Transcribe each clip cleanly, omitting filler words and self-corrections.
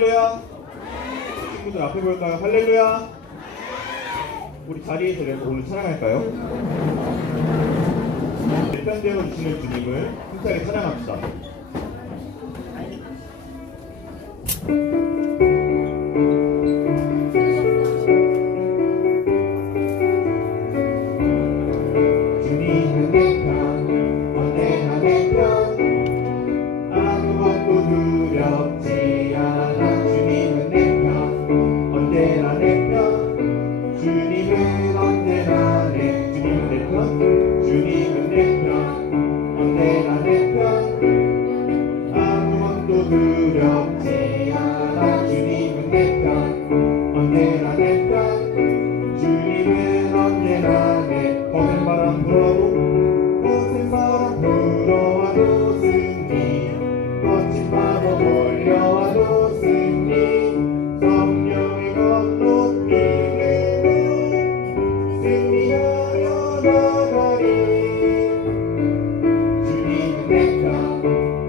할렐루야. 친구들 앞에 볼까요? 할렐루야. 우리 자리에서 이렇게 오늘 찬양할까요? 편되어 주시는 주님을 힘차게 찬양합시다. 주님은 내 편, 언제나 내 편, 아무것도 두렵지 않아. 주님은 내 편, 언제나 내 편, 주님은 언제나 내, 주님은 내 편, 주님은 내 편, 언제나 내 편, 아무것도 두렵지 않아. 주님은 내 편, 언제나 내 편, 주님은 언제나 내, 거센 바람 불어도, 거센 바람 불어와도 승리, 거친 파도 몰려와도 승리, 성령의 건높이 들고 승리하여 나가리. 주님은 내 편,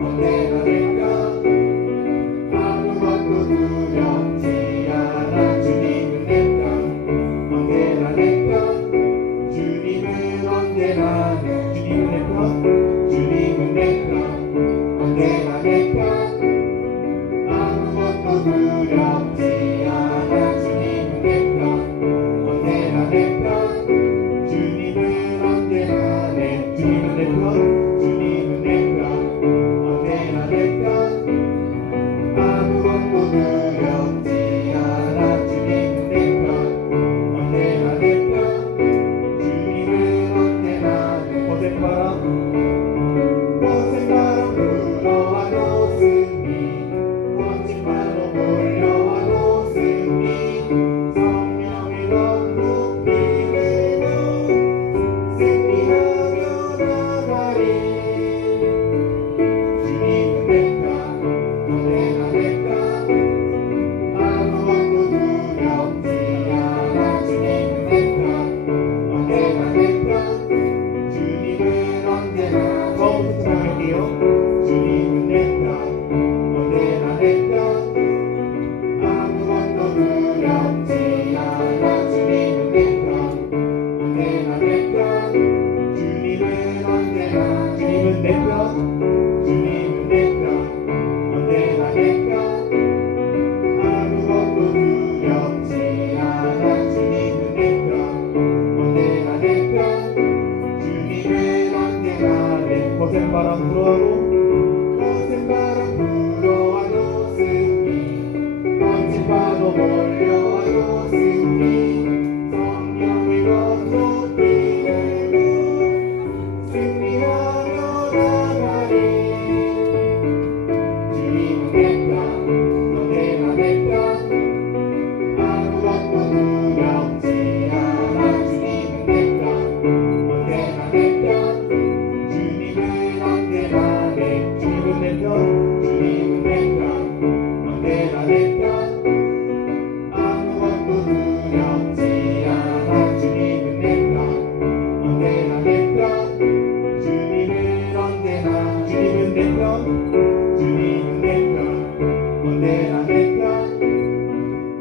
언제나 내 편, 아무것도 두렵지 않아. 주님은 내 편, 언제나 내 편, 주님은 언제나 내, 주님은 내 편, 주님은 내 편, 언제나 내 편, 아무것도 두렵지 않아. 주님은 내 편, 언제나 내 편, 주님은 언제나 내, 주님은 내 편, 주님은 내 편, 언제나 내 편, 아무것도 두렵지 않아. 주님은 내 편, 언제나 내 편, 주님은 언제나 내, 거센 바람 불어와도 승리, 거친 파도 몰려와도 승리, 성령의 건높이 들고 승리하며 나가리. 주님은 내 편, 언제나 내 편, 아무것도 두렵지 않아. 주님은 내 편, 언제나 내 편, 주님은 언제나, 처음부터 찬양할게요. 주님은 내 편, 언제나 내 편, 아무것도 두렵지 않아. 주님은 내 편, 언제나 내 편, 주님은 언제나, 주님은 내 편, 주님은 내 편, 언제나 내 편, 아무것도 두렵지 않아. 주님은 내 편, 언제나 내 편, 주님은 언제나 내, 거센 바람 불어와도, 거센 바람 불어와도 승리, 거친 파도 몰려와도 승리, 성령의 건높이 들고 승리하며 나가리. 주님은 내 편, 언제나 내 편, 아무것도 두렵지 않아. 주님은 내 편, 언제나 내 편, 주님은 언제나 내, 주님은 내 편, 주님은 내 편, 언제나 내 편, 아무것도 두렵지 않아. 주님은 내 편, 언제나 내 편, 주님은 언제나, 주님은 내 편, 주님은 내 편, 언제나 내 편,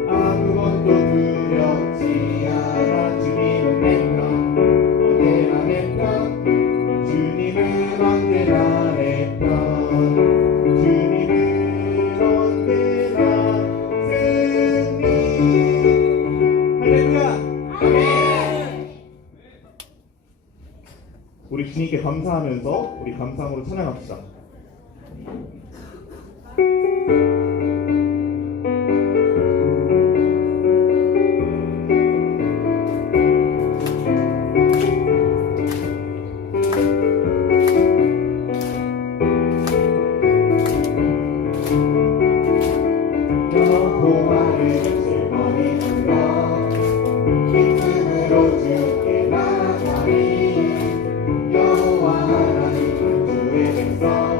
아무것도 두렵지 않아. 주님은 내 편, 언제나 내 편, 주님은 언제나 내 편, 주님은 언제나 승리. 할렐루야. 아멘. 우리 주님께 감사하면서 우리 감상으로 찬양합시다. 여호와를 즐거이 불러 기쁨으로 주께 나가리. 여호와 하나님은 주의 백성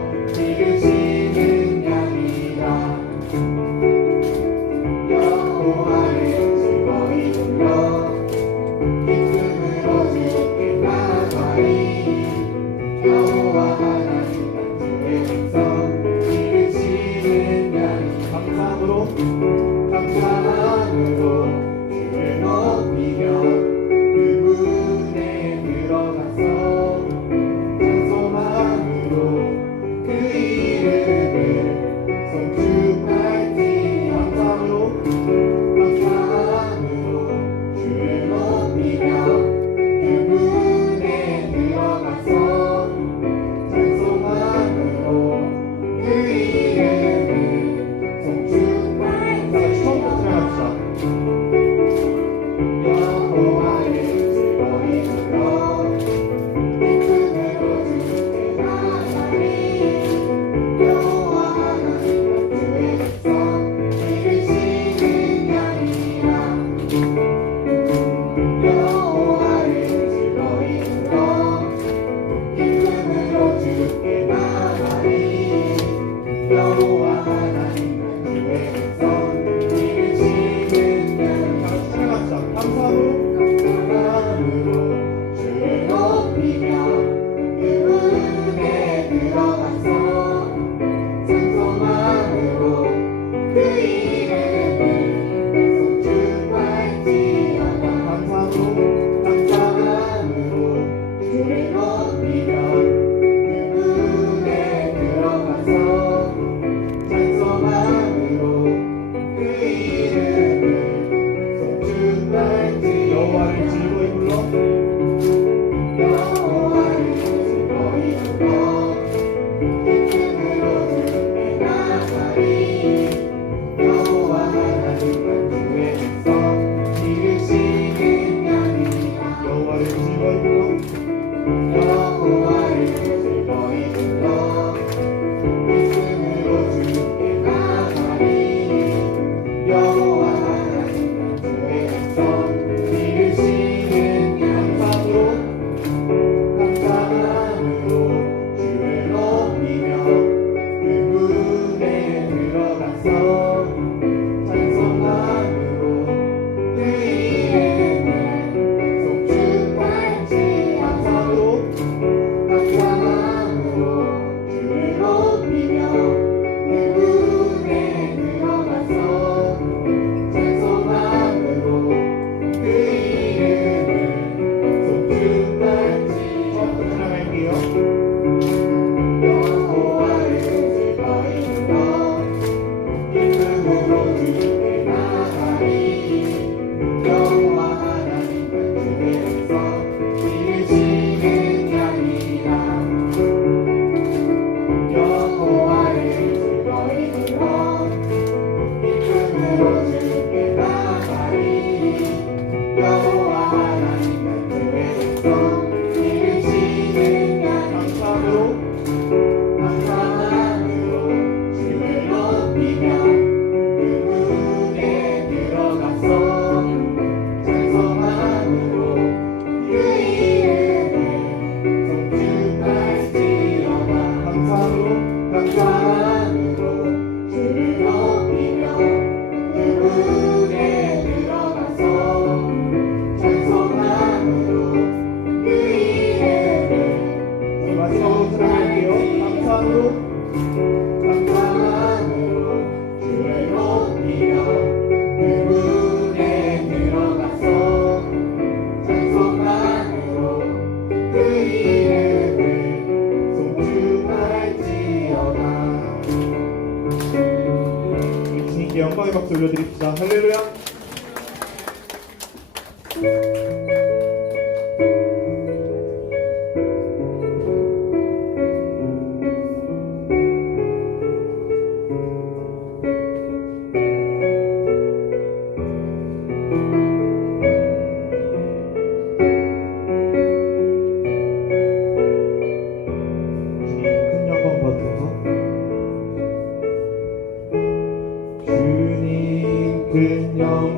영광의 박수 올려드립시다. 할렐루야. 주님 큰 영광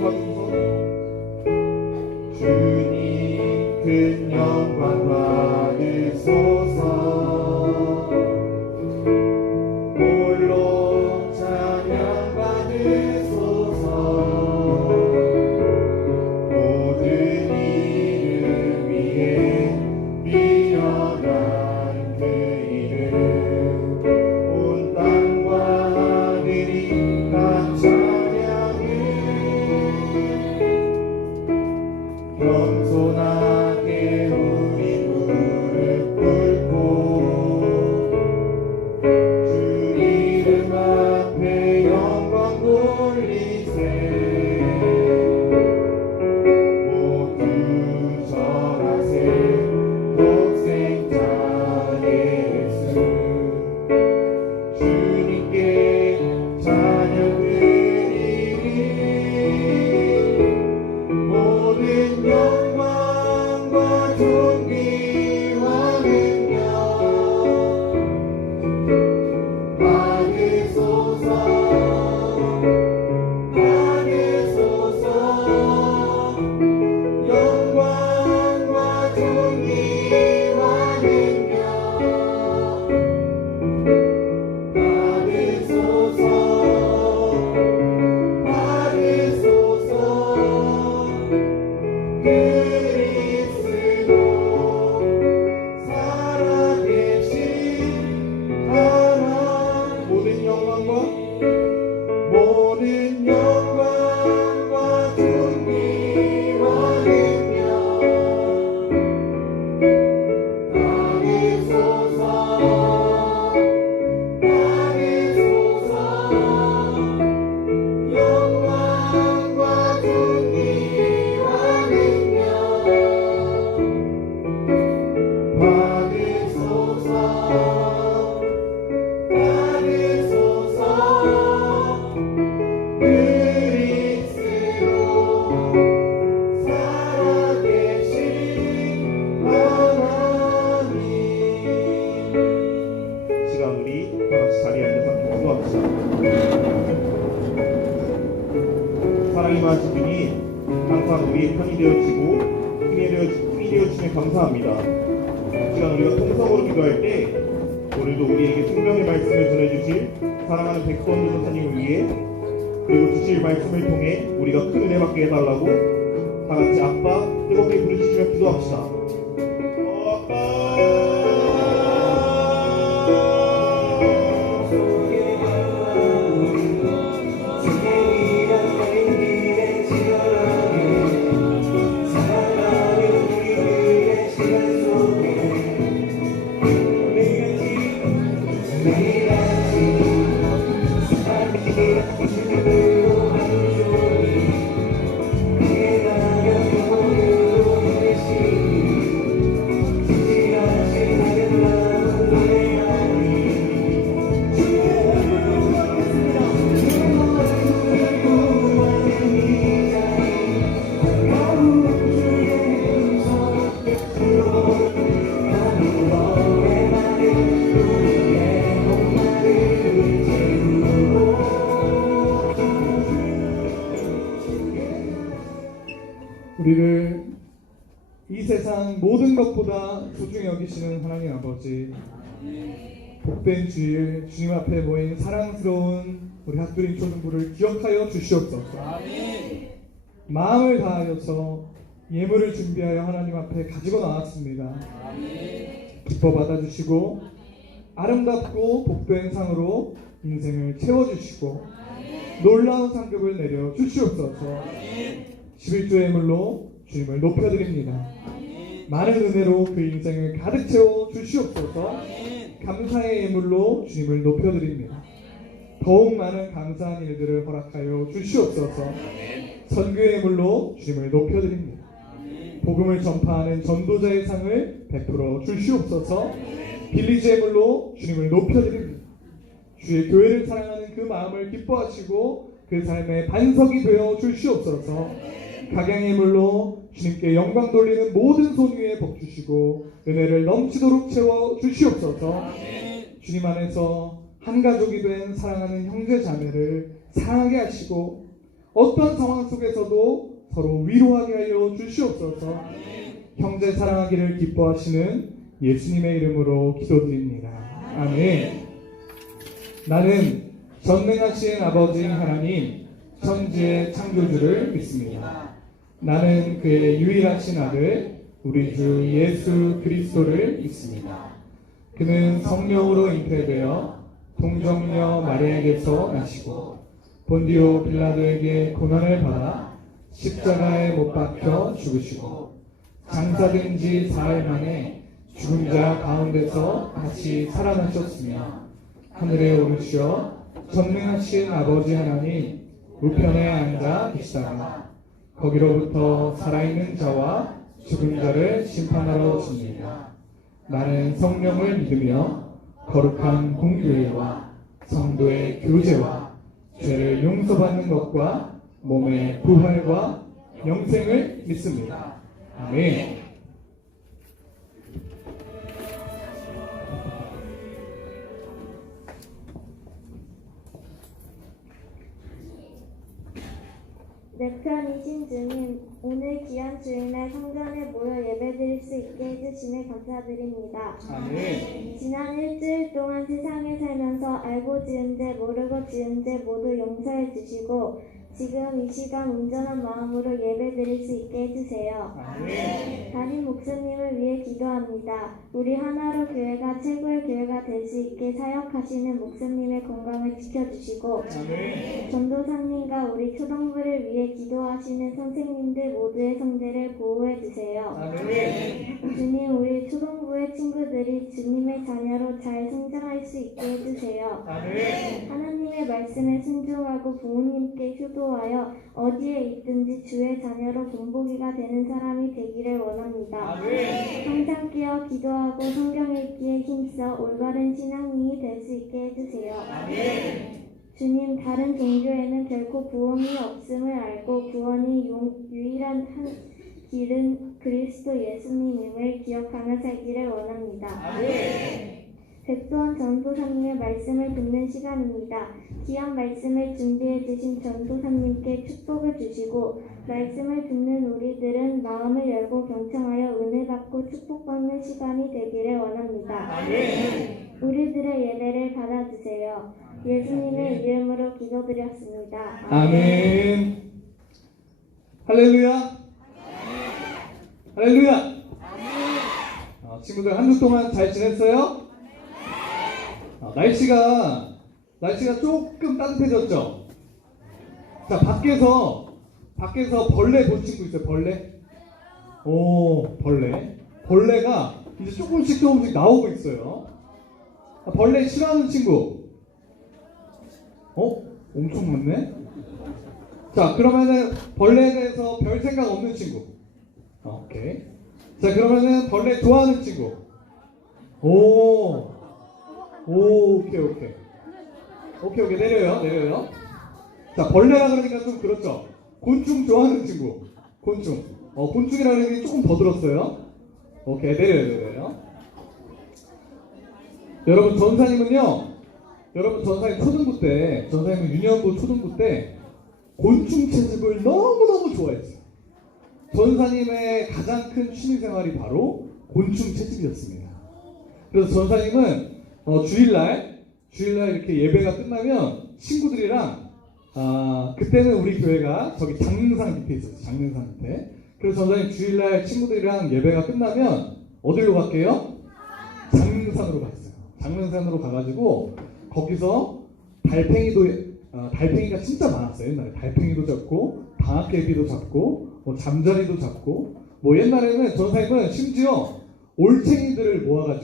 영광 받으소서. 주님 큰 영광 받으소서. 홀로 찬양 받으소서. 모든 이름 위에 뛰어난 그 이름, 온 땅과 하늘이 다 찬양해. 겸손하게 우리 무릎 꿇고 주 이름 앞에 영광 돌리세. 모두 절하세. 독생자 예수 주님께 찬양 드리리. 모든 영광과 존귀와 능력 받으소서. 받으소서. 영광과 존귀와 능력 받으소서. 받으소서. 그리스도 살아계신 하나님, 모든 영광과 존귀와 능력 받으소서. 받으소서. 영광과 존귀와 능력 받으소서. 받으소서. 그리스도 살아계신 하나님. 시간 우리 다같이 자리에 앉아서 기도합시다. 사랑이 많으신 분이 항상 우리의 편이 되어주시고 힘이 되어주시면 감사합니다. 시간 우리가 통성으로 기도할 때 오늘도 우리에게 생명의 말씀을 전해주실 사랑하는 백선주 선생님을 위해, 그리고 주실 말씀을 통해 우리가 큰 은혜 받게 해달라고 다같이 아빠 뜨겁게 부르시며 기도합시다. 아빠. 우리를 이 세상 모든 것보다 소중히 여기시는 하나님 아버지, 복된 주일 주님 앞에 모인 사랑스러운 우리 학교림 초등부를 기억하여 주시옵소서. 마음을 다하여서 예물을 준비하여 하나님 앞에 가지고 나왔습니다. 기뻐 받아주시고 아름답고 복된 상으로 인생을 채워주시고 놀라운 상급을 내려 주시옵소서. 11조의 예물로 주님을 높여드립니다. 많은 은혜로 그 인생을 가득 채워 주시옵소서. 감사의 예물로 주님을 높여드립니다. 더욱 많은 감사한 일들을 허락하여 주시옵소서. 선교의 예물로 주님을 높여드립니다. 복음을 전파하는 전도자의 상을 베풀어 주시옵소서. 빌리지 예물로 주님을 높여드립니다. 주의 교회를 사랑하는 그 마음을 기뻐하시고 그 삶의 반석이 되어 주시옵소서. 각양의 예물로 주님께 영광 돌리는 모든 손 위에 복 주시고 은혜를 넘치도록 채워 주시옵소서. 주님 안에서 한 가족이 된 사랑하는 형제 자매를 사랑하게 하시고 어떤 상황 속에서도 서로 위로하게 하여 주시옵소서. 형제 사랑하기를 기뻐하시는 예수님의 이름으로 기도드립니다. 아멘. 나는 전능하신 아버지 하나님, 천지의 창조주를 믿습니다. 나는 그의 유일하신 아들, 우리 주 예수 그리스도를 믿습니다. 그는 성령으로 잉태되어 동정녀 마리아에게서 나시고 본디오 빌라도에게 고난을 받아 십자가에 못 박혀 죽으시고 장사된 지 사흘 만에 죽은 자 가운데서 다시 살아나셨으며 하늘에 오르시어 전능하신 아버지 하나님 우편에 앉아 계시다가 거기로부터 살아있는 자와 죽은 자를 심판하러 오십니다. 나는 성령을 믿으며 거룩한 공교회와 성도의 교제와 죄를 용서받는 것과 몸의 부활과 영생을 믿습니다. 아멘. 내 편이신 주님, 오늘 귀한 주일날 성전에 모여 예배드릴 수 있게 해주심에 감사드립니다. 아멘. 지난 일주일 동안 세상에 살면서 알고 지은 죄, 모르고 지은 죄 모두 용서해 주시고 지금 이 시간 온전한 마음으로 예배드릴 수 있게 해주세요. 아멘. 담임 목사님을 위해 기도합니다. 우리 하나로 교회가 최고의 교회가 될 수 있게 사역하시는 목사님의 건강을 지켜주시고 아멘. 전도사님과 우리 초등부를 위해 기도하시는 선생님들 모두의 성대를 보호해 주세요. 아멘. 주님, 우리 초등부의 친구들이 주님의 자녀로 잘 성장할 수 있게 해주세요. 아멘. 하나님의 말씀에 순종하고 부모님께 효도하여 어디에 있든지 주의 자녀로 본보기가 되는 사람이 되기를 원합니다. 아멘. 항상 깨어 기도하고 성경 읽기에 힘써 올바른 신앙인이 될 수 있게 해주세요. 아멘. 주님, 다른 종교에는 결코 구원이 없음을 알고 구원이 유일한 한 길은 그리스도 예수님임을 기억하며 살기를 원합니다. 아멘. 백도원 전도사님의 말씀을 듣는 시간입니다. 귀한 말씀을 준비해 주신 전도사님께 축복을 주시고 말씀을 듣는 우리들은 마음을 열고 경청하여 은혜 받고 축복받는 시간이 되기를 원합니다. 아멘. 우리들의 예배를 받아주세요. 예수님의 이름으로 기도드렸습니다. 아멘. 할렐루야. 할렐루야. 친구들 한 주 동안 잘 지냈어요? 날씨가 조금 따뜻해졌죠? 자, 밖에서 벌레 본 친구 있어요? 벌레? 오, 벌레가 이제 조금씩 나오고 있어요. 벌레 싫어하는 친구? 엄청 많네? 자, 그러면은 벌레에 대해서 별 생각 없는 친구. 오케이. 자, 그러면은 벌레 좋아하는 친구. 오케이. 내려요. 자, 벌레라 그러니까 좀 그렇죠. 곤충 좋아하는 친구. 곤충이라는 게 조금 더 들었어요. 오케이, 내려요. 여러분, 전사님 초등부 때, 전사님은 유년부 초등부 때 곤충 채집을 너무너무 좋아했어요. 전사님의 가장 큰 취미생활이 바로 곤충 채집이었습니다. 그래서 전사님은 주일날 이렇게 예배가 끝나면 친구들이랑 그때는 우리 교회가 저기 장릉산 밑에 있었어요. 장릉산 밑에. 그래서 전사님 주일날 친구들이랑 예배가 끝나면 어디로 갈게요? 장릉산으로 갔어요. 장릉산으로 가가지고 거기서 달팽이가 진짜 많았어요. 옛날에 달팽이도 잡고 방앗개비도 잡고 잠자리도 잡고 옛날에는 전사님은 심지어 올챙이를 모아서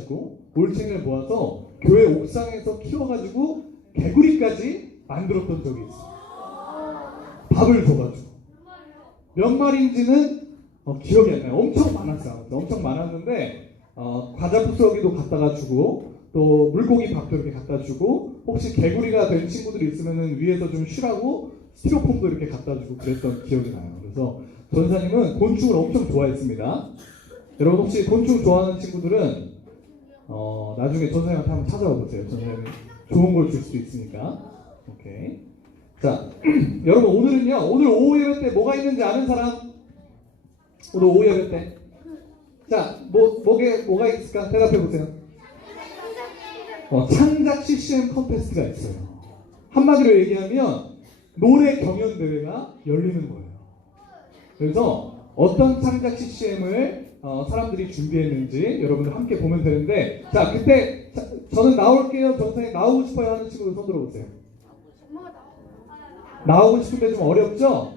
교회 옥상에서 키워가지고 개구리까지 만들었던 적이 있어요. 밥을 줘가지고 몇 마리인지는 기억이 안 나요. 엄청 많았어요. 엄청 많았는데 과자 부스러기도 갖다가 주고 또 물고기 밥도 이렇게 갖다 주고 혹시 개구리가 된 친구들이 있으면은 위에서 좀 쉬라고 스티로폼도 이렇게 갖다 주고 그랬던 기억이 나요. 그래서 전사님은 곤충을 엄청 좋아했습니다. 여러분 혹시 곤충 좋아하는 친구들은 나중에 전사님한테 한번 찾아와 보세요. 전사님이 좋은 걸 줄 수도 있으니까. 오케이. 자, 여러분 오늘은요. 오늘 오후 예배 때 뭐가 있는지 아는 사람? 오늘 오후 예배 때. 자, 뭐가 있을까? 대답해 보세요. 창작 CCM 콘테스트가 있어요. 한마디로 얘기하면 노래 경연 대회가 열리는 거예요. 그래서 어떤 창작 CCM을 사람들이 준비했는지 여러분들 함께 보면 되는데, 자, 그때 저는 나올게요. 전사님 나오고 싶어요 하는 친구들 손 들어보세요. 나오고 싶은데 좀 어렵죠?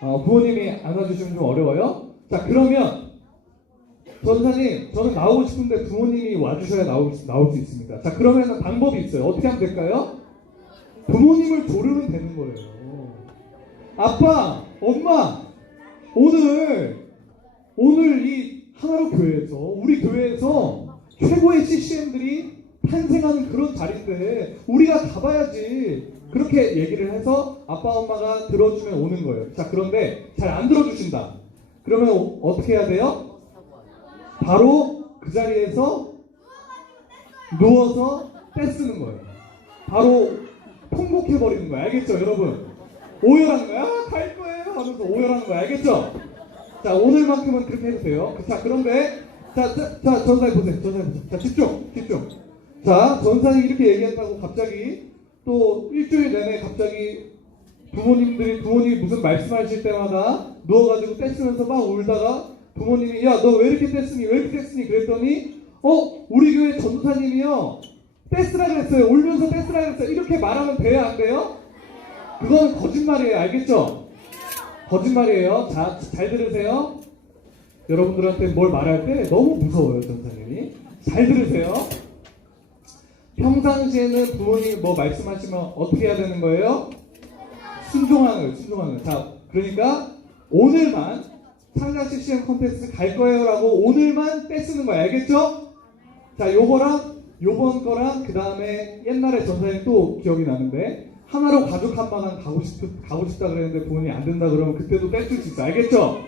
부모님이 안아주시면 좀 어려워요? 자, 그러면 전사님 저는 나오고 싶은데 부모님이 와주셔야 나올 수 있습니다. 자, 그러면 방법이 있어요. 어떻게 하면 될까요? 부모님을 조르면 되는 거예요. 아빠, 엄마, 오늘 이 하나로 교회에서, 우리 교회에서 최고의 CCM들이 탄생하는 그런 자리인데 우리가 가봐야지. 그렇게 얘기를 해서 아빠 엄마가 들어주면 오는 거예요. 자, 그런데 잘 안 들어주신다. 그러면 어떻게 해야 돼요? 바로 그 자리에서 누워서 떼쓰는 거예요. 바로 통곡해버리는 거예요. 알겠죠, 여러분? 오열하는 거야. 갈 거예요 하면서 오열하는 거야. 알겠죠? 자, 오늘만큼은 그렇게 해도 돼요. 자, 그런데 자, 전사님 보세요. 자, 집중. 자, 전사님이 이렇게 얘기했다고 갑자기 또 일주일 내내 갑자기 부모님이 무슨 말씀하실 때마다 누워가지고 떼쓰면서 막 울다가 부모님이 야, 너 왜 이렇게 떼쓰니 그랬더니 우리 교회 전도사님이요 떼쓰라 그랬어요. 울면서 떼쓰라 그랬어요. 이렇게 말하면 돼요, 안 돼요? 그건 거짓말이에요. 알겠죠? 거짓말이에요. 자, 잘 들으세요. 여러분들한테 뭘 말할 때 너무 무서워요, 전사님이. 잘 들으세요. 평상시에는 부모님이 뭐 말씀하시면 어떻게 해야 되는 거예요? 순종하는 거예요. 자, 그러니까 오늘만 창작 CCM 콘테스트 갈 거예요 라고 오늘만 떼쓰는 거예요. 알겠죠? 자, 요거랑 요번 거랑 그 다음에 옛날에 전사님 또 기억이 나는데 하나로 가족 한방은 가고 싶다 그랬는데 부모님이 안 된다 그러면 그때도 떼쓸 수 있어. 알겠죠?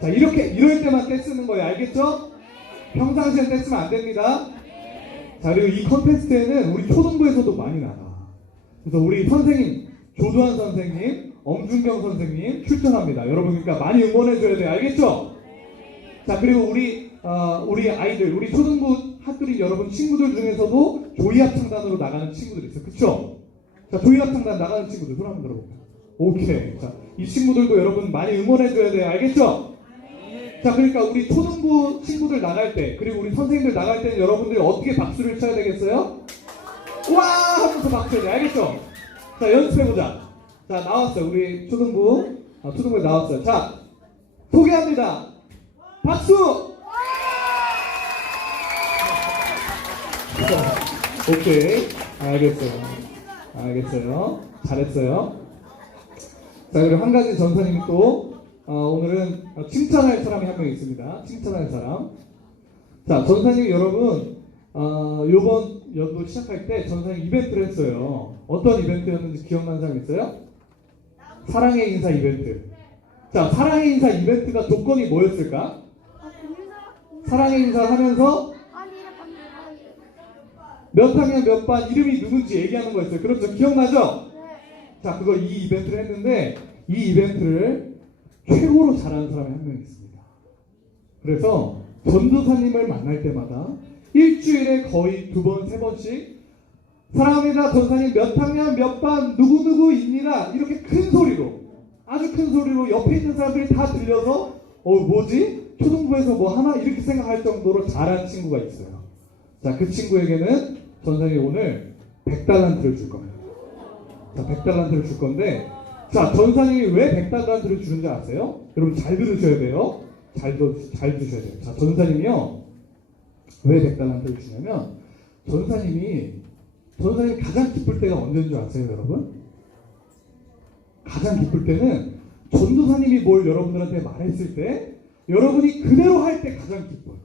자, 이럴 때만 떼쓰는 거예요. 알겠죠? 평상시엔 떼쓰면 안 됩니다. 자, 그리고 이 콘테스트에는 우리 초등부에서도 많이 나가. 그래서 우리 선생님, 조두환 선생님, 엄준경 선생님 출전합니다. 여러분, 그러니까 많이 응원해줘야 돼요. 알겠죠? 자, 그리고 우리 아이들, 우리 초등부 학교인 여러분 친구들 중에서도 조이합창단으로 나가는 친구들이 있어요. 그쵸? 자, 조이합창단 나가는 친구들 손 한번 들어볼게요. 오케이. 자, 이 친구들도 여러분 많이 응원해줘야 돼요. 알겠죠? 자, 그러니까 우리 초등부 친구들 나갈 때, 그리고 우리 선생님들 나갈 때는 여러분들이 어떻게 박수를 쳐야 되겠어요? 와! 하면서 박수 쳐야 돼. 알겠죠? 자, 연습해보자. 자, 나왔어요. 우리 초등부에 나왔어요. 자, 소개합니다. 박수! 오케이. 알겠어요. 잘했어요. 자, 그리고 한 가지 전사님이 또 오늘은 칭찬할 사람이 한 명 있습니다. 칭찬할 사람. 자, 전사님 여러분 요번 연도 시작할 때 전사님 이벤트를 했어요. 어떤 이벤트였는지 기억나는 사람 있어요? 사랑의 인사 이벤트. 자, 사랑의 인사 이벤트가 조건이 뭐였을까? 사랑의 인사를 하면서 몇 학년 몇 반 이름이 누군지 얘기하는 거였어요. 그렇죠? 기억나죠? 자, 그거 이 이벤트를 했는데 이 이벤트를 최고로 잘하는 사람이 한 명 있습니다. 그래서 전도사님을 만날 때마다 일주일에 거의 2번, 3번씩 사랑합니다. 전도사님 몇 학년 몇 반 누구누구입니다. 이렇게 큰 소리로, 아주 큰 소리로 옆에 있는 사람들이 다 들려서 뭐지? 초등부에서 뭐 하나? 이렇게 생각할 정도로 잘하는 친구가 있어요. 자, 그 친구에게는 전사님이 오늘 100달란트를 줄 겁니다. 자, 100달란트를 줄 건데, 자, 전사님이 왜 100달란트를 주는지 아세요? 여러분 잘 들으셔야 돼요. 잘 주셔야 돼요. 자, 전사님이요. 왜 100달란트를 주냐면, 전사님이 가장 기쁠 때가 언제인 줄 아세요, 여러분? 가장 기쁠 때는 전도사님이 뭘 여러분들한테 말했을 때, 여러분이 그대로 할 때 가장 기뻐요.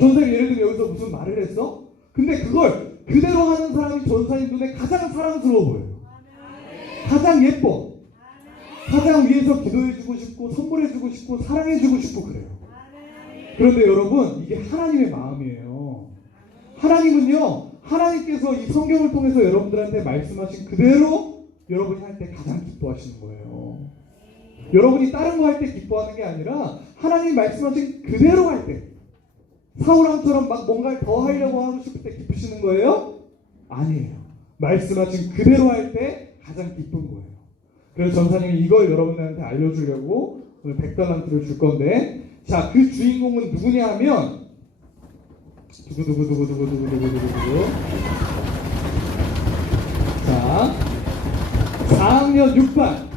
전사님 예를 들면 여기서 무슨 말을 했어? 근데 그걸 그대로 하는 사람이 전사님 눈에 가장 사랑스러워 보여요. 가장 예뻐. 가장 위해서 기도해주고 싶고 선물해주고 싶고 사랑해주고 싶고 그래요. 그런데 여러분 이게 하나님의 마음이에요. 하나님은요, 하나님께서 이 성경을 통해서 여러분들한테 말씀하신 그대로 여러분이 할 때 가장 기뻐하시는 거예요. 여러분이 다른 거 할 때 기뻐하는 게 아니라 하나님 말씀하신 그대로 할 때, 사울왕처럼 막 뭔가를 더 하려고 하고 싶을 때 기쁘시는 거예요? 아니에요. 말씀하신 그대로 할 때 가장 기쁜 거예요. 그래서 전사님이 이걸 여러분들한테 알려주려고 오늘 100달란트를 줄 건데, 자, 그 주인공은 누구냐 하면 두구두구두구두구두구두구두구. 자, 4학년 6반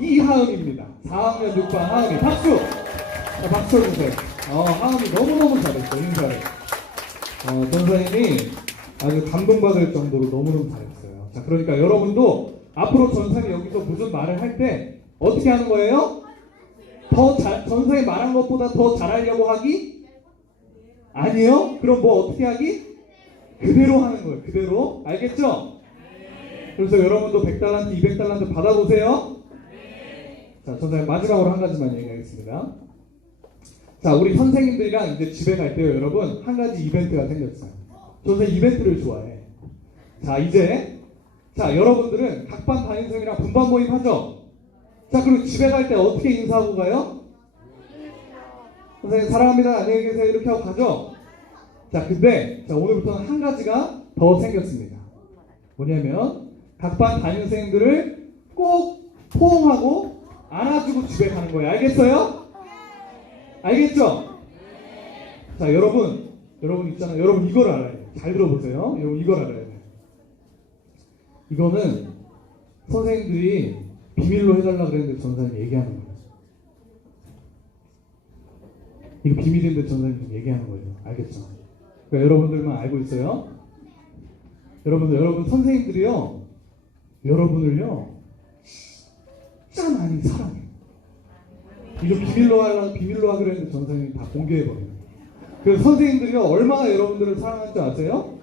이하은입니다. 4학년 6반 하은이. 박수! 자, 박수 주세요. 하은이 너무너무 잘했어, 인사를. 전사님이 아주 감동받을 정도로 너무너무 잘했어요. 자, 그러니까 여러분도 앞으로 전사님이 여기서 무슨 말을 할 때 어떻게 하는 거예요? 전사님이 말한 것보다 더 잘하려고 하기? 아니요? 그럼 뭐 어떻게 하기? 그대로 하는 거예요. 그대로. 알겠죠? 그래서 여러분도 100달란트, 200달란트 받아보세요. 자, 전사님 마지막으로 한 가지만 얘기하겠습니다. 자, 우리 선생님들이랑 이제 집에 갈 때요, 여러분, 한 가지 이벤트가 생겼어요. 저는 이벤트를 좋아해. 자, 이제, 자, 여러분들은 각반 담임선생님이랑 분반 모임 하죠? 자, 그리고 집에 갈 때 어떻게 인사하고 가요? 선생님, 사랑합니다. 안녕히 계세요. 이렇게 하고 가죠? 자, 근데, 자, 오늘부터는 한 가지가 더 생겼습니다. 뭐냐면, 각반 담임선생님들을 꼭 포옹하고 안아주고 집에 가는 거예요. 알겠어요? 알겠죠? 자, 여러분 있잖아요. 여러분 이걸 알아야 돼요. 잘 들어보세요. 여러분 이걸 알아야 돼요. 이거는 선생님들이 비밀로 해달라 그랬는데 전사님이 얘기하는 거예요. 이거 비밀인데 전사님이 얘기하는 거예요. 알겠죠? 그러니까 여러분들만 알고 있어요. 여러분 선생님들이요, 여러분을요 진짜 많이 사랑해요. 이거 비밀로 하기로 했는데 전사님이 다 공개해버려요. 그래서 선생님들이요 얼마나 여러분들을 사랑하는지 아세요?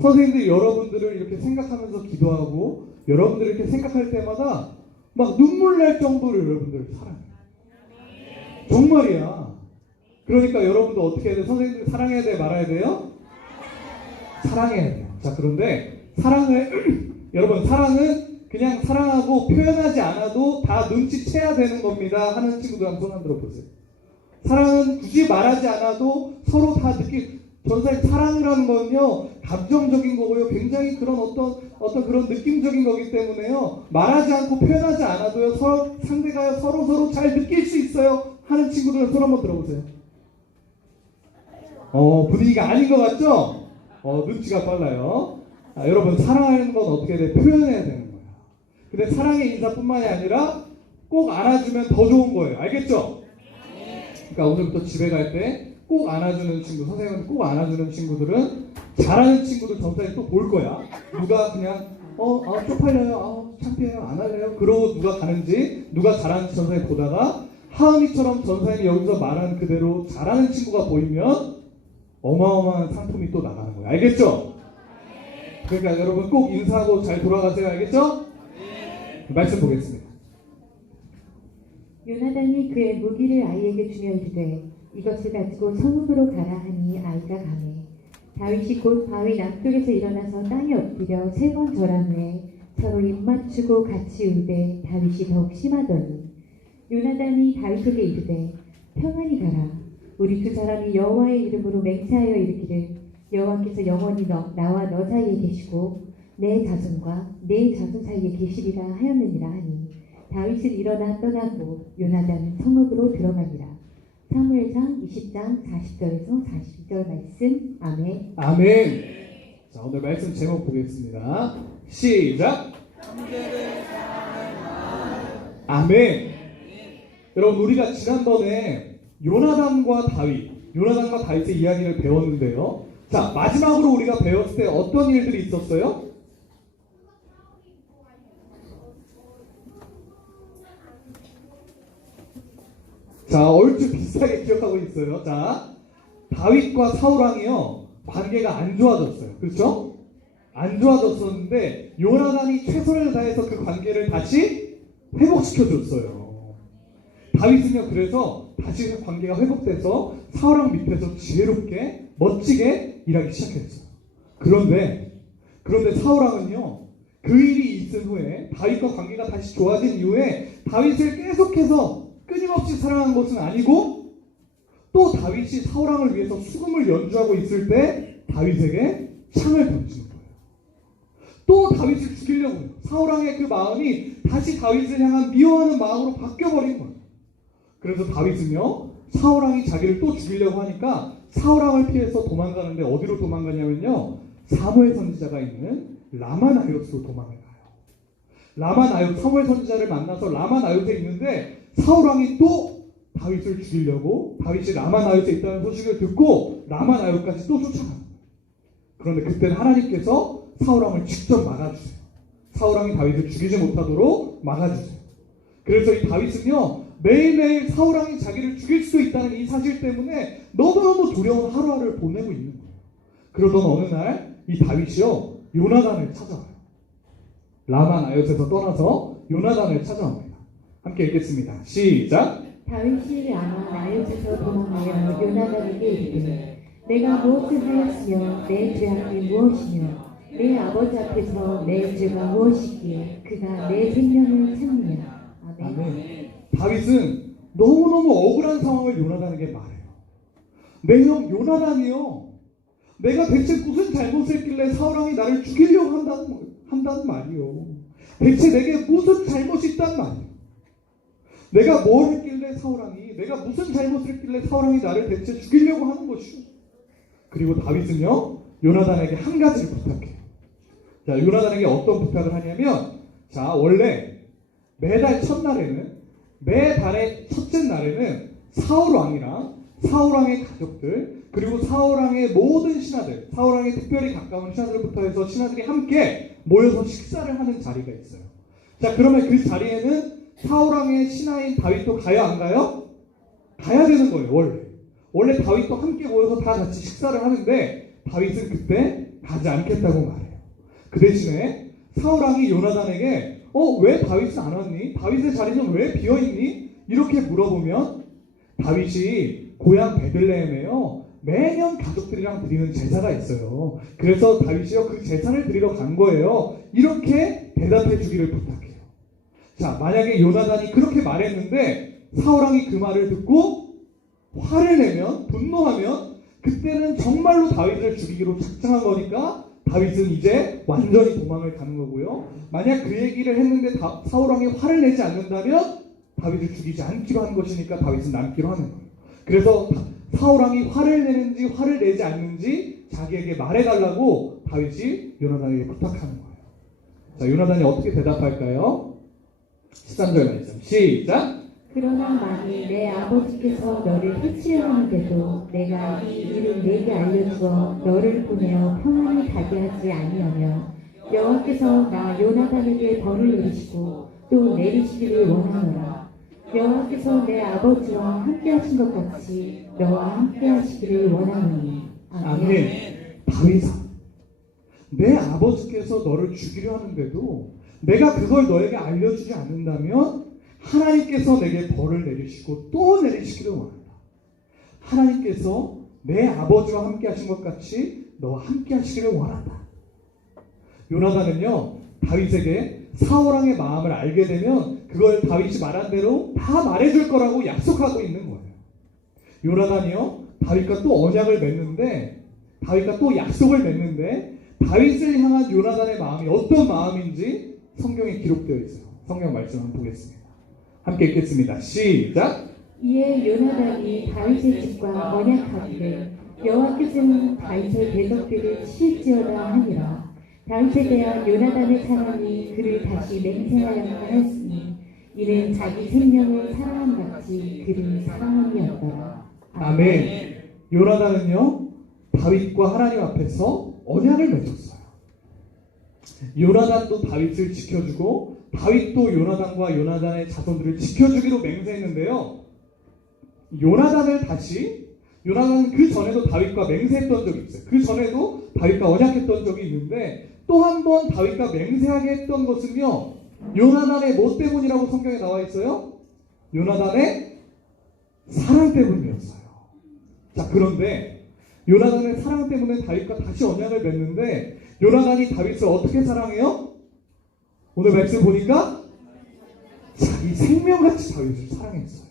선생님들이 여러분들을 이렇게 생각하면서 기도하고 여러분들을 이렇게 생각할 때마다 막 눈물 날 정도로 여러분들을 사랑해요. 정말이야. 그러니까 여러분도 어떻게 해야 돼요? 선생님들 사랑해야 돼요? 말아야 돼요? 사랑해야 돼요. 자, 그런데 여러분 사랑은 그냥 사랑하고 표현하지 않아도 다 눈치채야 되는 겁니다 하는 친구들 한번 손 흔들어 보세요. 사랑은 굳이 말하지 않아도 서로 다 전사님 사랑이라는 건요 감정적인 거고요, 굉장히 그런 어떤 그런 느낌적인 거기 때문에요 말하지 않고 표현하지 않아도요 상대가 서로 잘 느낄 수 있어요 하는 친구들은 손 한번 들어보세요. 분위기가 아닌 것 같죠? 눈치가 빨라요. 여러분 사랑하는 건 어떻게 해야 돼? 표현해야 되는 거예요. 근데 사랑의 인사뿐만이 아니라 꼭 안아주면 더 좋은 거예요. 알겠죠? 그러니까 오늘부터 집에 갈 때 꼭 안아주는 친구, 선생님한테 꼭 안아주는 친구들은 잘하는 친구들 전사님 또 볼 거야. 누가 그냥 쪽팔려요, 창피해요, 안 할래요. 그러고 누가 가는지, 누가 잘하는지 전사님 보다가 하은이처럼 전사님이 여기서 말하는 그대로 잘하는 친구가 보이면 어마어마한 상품이 또 나가는 거예요. 알겠죠? 그러니까 여러분 꼭 인사하고 잘 돌아가세요. 알겠죠? 말씀 보겠습니다. 요나단이 그의 무기를 아이에게 주며 이르되 이것을 가지고 성읍으로 가라 하니 아이가 가매 다윗이 곧 바위 남쪽에서 일어나서 땅에 엎드려 3번 절한 후에 서로 입 맞추고 같이 울되 다윗이 더욱 심하더니 요나단이 다윗에게 이르되 평안히 가라. 우리 두 사람이 여호와의 이름으로 맹세하여 이르기를 여호와께서 영원히 나와 너 사이에 계시고 내 자손과 내 자손 사이에 계시리라 하였느니라 하니 다윗은 일어나 떠나고 요나단은 성읍으로 들어가니라. 사무엘상 20장 40절에서 42절 말씀. 아멘. 아멘. 자, 오늘 말씀 제목 보겠습니다. 시작. 아멘. 여러분 우리가 지난번에 요나단과 다윗의 이야기를 배웠는데요. 자, 마지막으로 우리가 배웠을 때 어떤 일들이 있었어요? 자, 얼추 비슷하게 기억하고 있어요. 자, 다윗과 사울왕이요 관계가 안 좋아졌어요. 그렇죠? 안 좋아졌었는데 요나단이 최선을 다해서 그 관계를 다시 회복시켜줬어요. 다윗은요 그래서 다시 관계가 회복돼서 사울왕 밑에서 지혜롭게 멋지게 일하기 시작했어요. 그런데 사울왕은요 그 일이 있은 후에 다윗과 관계가 다시 좋아진 이후에 다윗을 계속해서 끊임없이 사랑한 것은 아니고 또 다윗이 사울왕을 위해서 수금을 연주하고 있을 때 다윗에게 창을 던지는 거예요. 또 다윗을 죽이려고 해요. 사울왕의 그 마음이 다시 다윗을 향한 미워하는 마음으로 바뀌어버린 거예요. 그래서 다윗은요, 사울왕이 자기를 또 죽이려고 하니까 사울왕을 피해서 도망가는데 어디로 도망가냐면요, 사무엘 선지자가 있는 라마나요스로 도망을 가요. 라마나요스, 사무엘 선지자를 만나서 라마나요스에 있는데 사울왕이 또 다윗을 죽이려고 다윗이 라마나요스에 있다는 소식을 듣고 라마나요스까지 또 쫓아가요. 그런데 그때는 하나님께서 사울왕을 직접 막아주세요. 사울왕이 다윗을 죽이지 못하도록 막아주세요. 그래서 이 다윗은요, 매일매일 사울왕이 자기를 죽일 수도 있다는 이 사실 때문에 너무너무 두려운 하루하루를 보내고 있는 거예요. 그러던 어느 날 이 다윗이요, 요나단을 찾아와요. 라마나요스에서 떠나서 요나단을 찾아옵니다. 함께 읽겠습니다. 시작. 다윗이 라마나요스에서 도망하여 요나단에게 이르되 내가 무엇을 하였으며 내 죄악이 무엇이며 내 아버지 앞에서 내 죄가 무엇이기에 그가 내 생명을 찾느냐. 아멘. 아멘. 다윗은 너무너무 억울한 상황을 요나단에게 말해요. 내 형 요나단이요, 내가 대체 무슨 잘못을 했길래 사울왕이 나를 죽이려고 한다는 말이요. 대체 내게 무슨 잘못이 있단 말이요. 내가 뭘 했길래 사울왕이, 내가 무슨 잘못을 했길래 사울왕이 나를 대체 죽이려고 하는 것이오. 그리고 다윗은요, 요나단에게 한 가지를 부탁해요. 자, 요나단에게 어떤 부탁을 하냐면, 자, 원래 매달 첫날에는, 매달의 첫째 날에는 사울왕이랑 사울왕의 가족들, 그리고 사울왕의 모든 신하들, 사울왕의 특별히 가까운 신하들부터 해서 신하들이 함께 모여서 식사를 하는 자리가 있어요. 자, 그러면 그 자리에는 사울왕의 신하인 다윗도 가요, 안 가요? 가야 되는 거예요, 원래. 원래 다윗도 함께 모여서 다 같이 식사를 하는데 다윗은 그때 가지 않겠다고 말해요. 그 대신에 사울왕이 요나단에게 왜 다윗은 안 왔니? 다윗의 자리는 왜 비어있니? 이렇게 물어보면 다윗이 고향 베들레헴에요, 매년 가족들이랑 드리는 제사가 있어요. 그래서 다윗이요, 그 제사를 드리러 간 거예요. 이렇게 대답해 주기를 부탁해요. 자, 만약에 요나단이 그렇게 말했는데 사울왕이 그 말을 듣고 화를 내면, 분노하면 그때는 정말로 다윗을 죽이기로 작정한 거니까 다윗은 이제 완전히 도망을 가는 거고요. 만약 그 얘기를 했는데 사울왕이 화를 내지 않는다면 다윗을 죽이지 않기로 한 것이니까 다윗은 남기로 하는 거예요. 그래서 사울왕이 화를 내는지 화를 내지 않는지 자기에게 말해달라고 다윗이 요나단에게 부탁하는 거예요. 자, 요나단이 어떻게 대답할까요? 13절 말씀 시작. 그러나 만일 내 아버지께서 너를 해치려는데도 내가 이 일을 내게 알려주어 너를 보내어 평안히 가게 하지 아니하며 여호와께서 나 요나단에게 벌을 내리시고 또 내리시기를 원하노라. 여호와께서 내 아버지와 함께 하신 것 같이 너와 함께 하시기를 원하노니. 아멘. 다윗아, 내 아버지께서 너를 죽이려 하는데도 내가 그걸 너에게 알려주지 않는다면 하나님께서 내게 벌을 내리시고 또 내리시기를 원한다. 하나님께서 내 아버지와 함께 하신 것 같이 너와 함께 하시기를 원한다. 요나단은요, 다윗에게 사울왕의 마음을 알게 되면 그걸 다윗이 말한 대로 다 말해줄 거라고 약속하고 있는 거예요. 요나단이요, 다윗과 또 언약을 맺는데, 다윗과 또 약속을 맺는데 다윗을 향한 요나단의 마음이 어떤 마음인지 성경에 기록되어 있어요. 성경 말씀 한번 보겠습니다. 함께 읽겠습니다. 시작. 이에 요나단이 다윗의 집과 언약하기를 여호와께서는 다윗의 대적들을 치실지어다 하니라. 다윗에 대한 요나단의 사랑이 그를 다시 맹세하여 하였으니 이는 자기 생명을 사랑함 같이 그를 사랑함이었더라. 아멘. 요나단은요, 다윗과 하나님 앞에서 언약을 맺었어요. 요나단도 다윗을 지켜주고 다윗도 요나단과 요나단의 자손들을 지켜주기로 맹세했는데요. 요나단은 그 전에도 다윗과 맹세했던 적이 있어요. 그 전에도 다윗과 언약했던 적이 있는데 또 한 번 다윗과 맹세하게 했던 것은요, 요나단의 뭐 때문이라고 성경에 나와 있어요? 요나단의 사랑 때문이었어요. 자, 그런데 요나단의 사랑 때문에 다윗과 다시 언약을 맺는데 요나단이 다윗을 어떻게 사랑해요? 오늘 말씀 보니까 자기 생명같이 다윗을 사랑했어요.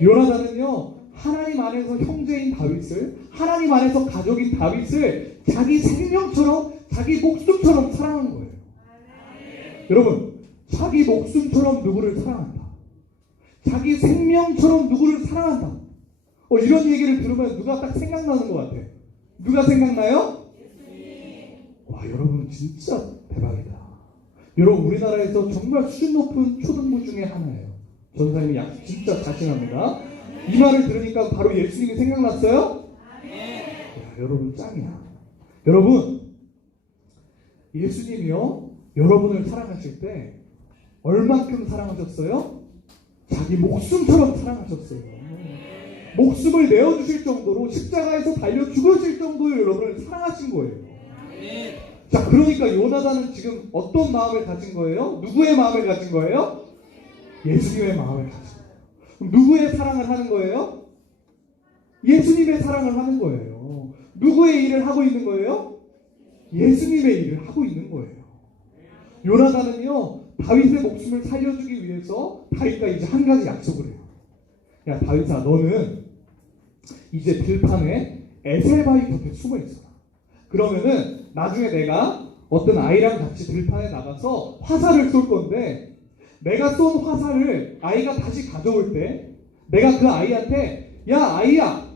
요나단은요, 하나님 안에서 형제인 다윗을, 하나님 안에서 가족인 다윗을 자기 생명처럼, 자기 목숨처럼 사랑한 거예요. 여러분, 자기 목숨처럼 누구를 사랑한다. 자기 생명처럼 누구를 사랑한다. 이런 얘기를 들으면 누가 딱 생각나는 것 같아. 누가 생각나요? 와, 여러분 진짜 대박이다. 여러분, 우리나라에서 정말 수준 높은 초등부 중에 하나예요. 전사님이 진짜 자신합니다. 이 말을 들으니까 바로 예수님이 생각났어요? 야, 여러분 짱이야. 여러분, 예수님이요, 여러분을 사랑하실 때 얼만큼 사랑하셨어요? 자기 목숨처럼 사랑하셨어요. 목숨을 내어주실 정도로, 십자가에서 달려 죽으실 정도로 여러분을 사랑하신 거예요. 자, 그러니까 요나단은 지금 어떤 마음을 가진 거예요? 누구의 마음을 가진 거예요? 예수님의 마음을 가진 거예요. 그럼 누구의 사랑을 하는 거예요? 예수님의 사랑을 하는 거예요. 누구의 일을 하고 있는 거예요? 예수님의 일을 하고 있는 거예요. 요나단은요, 다윗의 목숨을 살려주기 위해서 다윗과 이제 한 가지 약속을 해요. 야, 다윗아, 너는 이제 들판에 에셀바위 곁에 숨어 있어라. 그러면은 나중에 내가 어떤 아이랑 같이 들판에 나가서 화살을 쏠 건데, 내가 쏜 화살을 아이가 다시 가져올 때 내가 그 아이한테, 야, 아이야,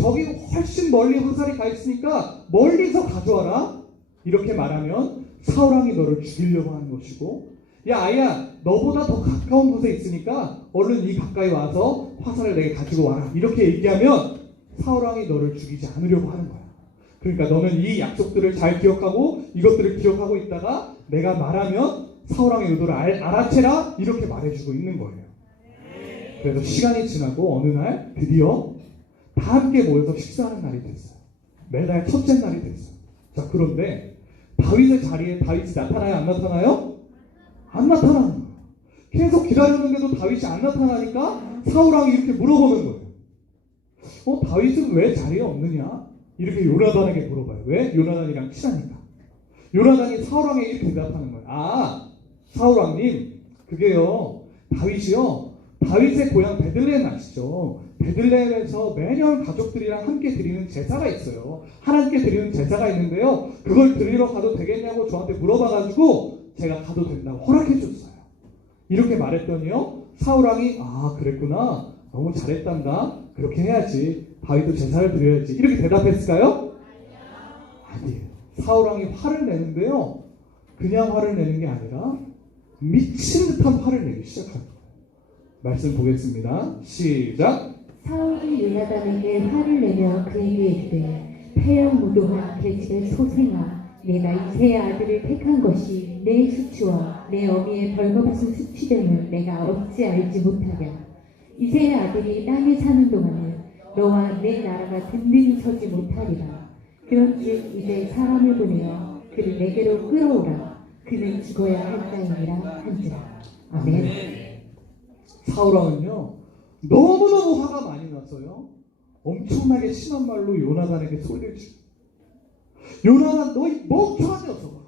저기 훨씬 멀리 화살이 가 있으니까 멀리서 가져와라, 이렇게 말하면 사울왕이 너를 죽이려고 하는 것이고, 야, 아이야, 너보다 더 가까운 곳에 있으니까 얼른 이 가까이 와서 화살을 내게 가지고 와라, 이렇게 얘기하면 사울왕이 너를 죽이지 않으려고 하는 거야. 그러니까 너는 이 약속들을 잘 기억하고 이것들을 기억하고 있다가 내가 말하면 사울왕의 의도를 알아채라, 이렇게 말해주고 있는 거예요. 그래서 시간이 지나고 어느 날 드디어 다 함께 모여서 식사하는 날이 됐어요. 매달 첫째 날이 됐어요. 자, 그런데 다윗의 자리에 다윗이 나타나요? 안 나타나요? 안 나타나는 거예요. 계속 기다렸는데도 다윗이 안 나타나니까 사울왕이 이렇게 물어보는 거예요. 다윗은 왜 자리에 없느냐? 이렇게 요나단에게 물어봐요. 왜? 요나단이랑 친하니까. 요나단이 사울왕에게 이렇게 대답하는 거예요. 아, 사울왕님, 그게요, 다윗이요, 다윗의 고향 베들레헴 아시죠? 베들레헴에서 매년 가족들이랑 함께 드리는 제사가 있어요. 하나님께 드리는 제사가 있는데요, 그걸 드리러 가도 되겠냐고 저한테 물어봐가지고 제가 가도 된다고 허락해줬어요. 이렇게 말했더니요, 사울왕이, 아, 그랬구나, 너무 잘했단다, 그렇게 해야지, 다윗도 제사를 드려야지, 이렇게 대답했을까요? 아니에요. 사울왕이 화를 내는데요, 그냥 화를 내는 게 아니라 미친 듯한 화를 내기 시작한 거예요. 말씀 보겠습니다. 시작. 사울이 요나단에게 화를 내며 그에게 이르되, 패역무도한 계집의 소생아, 내가 이새의 아들을 택한 것이 내 수치와 내 어미의 벌거벗은 수치됨을 내가 어찌 알지 못하랴. 이새의 아들이 땅에 사는 동안은 너와 내 나라가 든든히 서지 못하리라. 그런즉 이제 사람을 보내어 그를 내게로 끌어오라. 그는 죽어야 할 따위니라 한지라. 아멘. 사울왕은요, 너무너무 화가 많이 나서요, 엄청나게 심한 말로 요나단에게 소리를 지르고, 요나단, 너 이 멍청한 녀석아,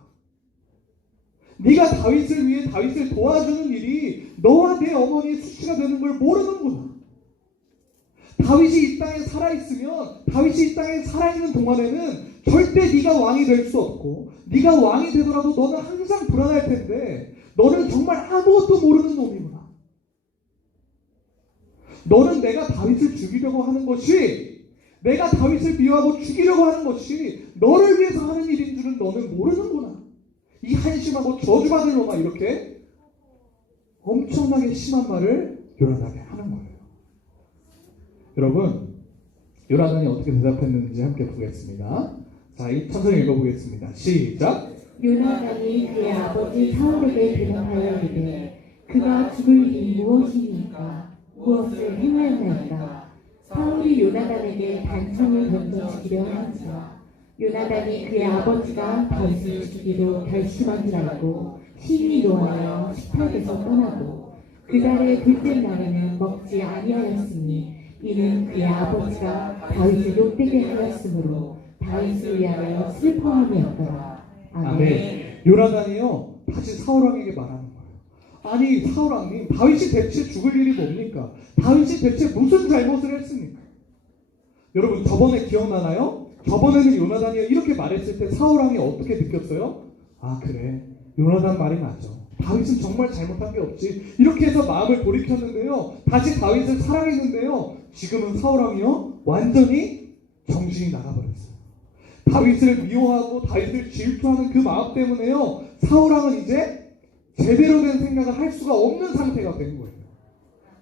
네가 다윗을 위해 다윗을 도와주는 일이 너와 내 어머니의 수치가 되는 걸 모르는구나. 다윗이 이 땅에 살아있으면, 다윗이 이 땅에 살아있는 동안에는 절대 네가 왕이 될 수 없고, 네가 왕이 되더라도 너는 항상 불안할 텐데, 너는 정말 아무것도 모르는 놈이구나. 너는 내가 다윗을 죽이려고 하는 것이, 내가 다윗을 미워하고 죽이려고 하는 것이 너를 위해서 하는 일인 줄은 너는 모르는구나. 이 한심하고 저주받을 놈아, 이렇게 엄청나게 심한 말을 요나단에게 하는 거예요. 여러분, 요나단이 어떻게 대답했는지 함께 보겠습니다. 자, 이 천천히 읽어보겠습니다. 시작. 요나단이 그의 아버지 사울에게 대답하여 이르되, 그가 죽을 일이 무엇이니까? 무엇을 행하였나이까? 사울이 요나단에게 단창을 던져 죽이려 한지라. 요나단이 그의 아버지가 다윗을 죽이기로 결심한 줄 알고 심히 노하여 식탁에서 떠나고 그 달의 둘째 날에는 먹지 아니하였으니, 이는 그의 아버지가 다윗을 욕되게 하였으므로 다윗을 위하여 슬퍼함이었더라. 아멘. 요나단이요, 다시 사울왕에게 말하는 거예요. 아니 사울왕님, 다윗이 대체 죽을 일이 뭡니까? 다윗이 대체 무슨 잘못을 했습니까? 여러분 저번에 기억나나요? 저번에는 요나단이 이렇게 말했을 때 사울왕이 어떻게 느꼈어요? 아 그래, 요나단 말이 맞아. 다윗은 정말 잘못한 게 없지. 이렇게 해서 마음을 돌이켰는데요. 다시 다윗을 사랑했는데요. 지금은 사울왕이요 완전히 정신이 나가버렸어요. 다윗을 미워하고 다윗을 질투하는 그 마음 때문에요. 사울왕은 이제 제대로 된 생각을 할 수가 없는 상태가 된 거예요.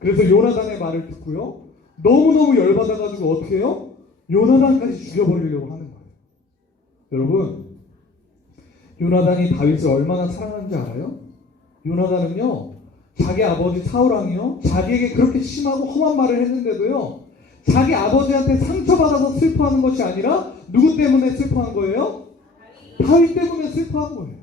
그래서 요나단의 말을 듣고요. 너무너무 열받아가지고 어떻게 해요? 요나단까지 죽여버리려고 하는 거예요. 여러분, 요나단이 다윗을 얼마나 사랑하는지 알아요? 요나단은요, 자기 아버지 사울왕이요, 자기에게 그렇게 심하고 험한 말을 했는데도요, 자기 아버지한테 상처받아서 슬퍼하는 것이 아니라 누구 때문에 슬퍼한 거예요? 다윗 때문에 슬퍼한 거예요.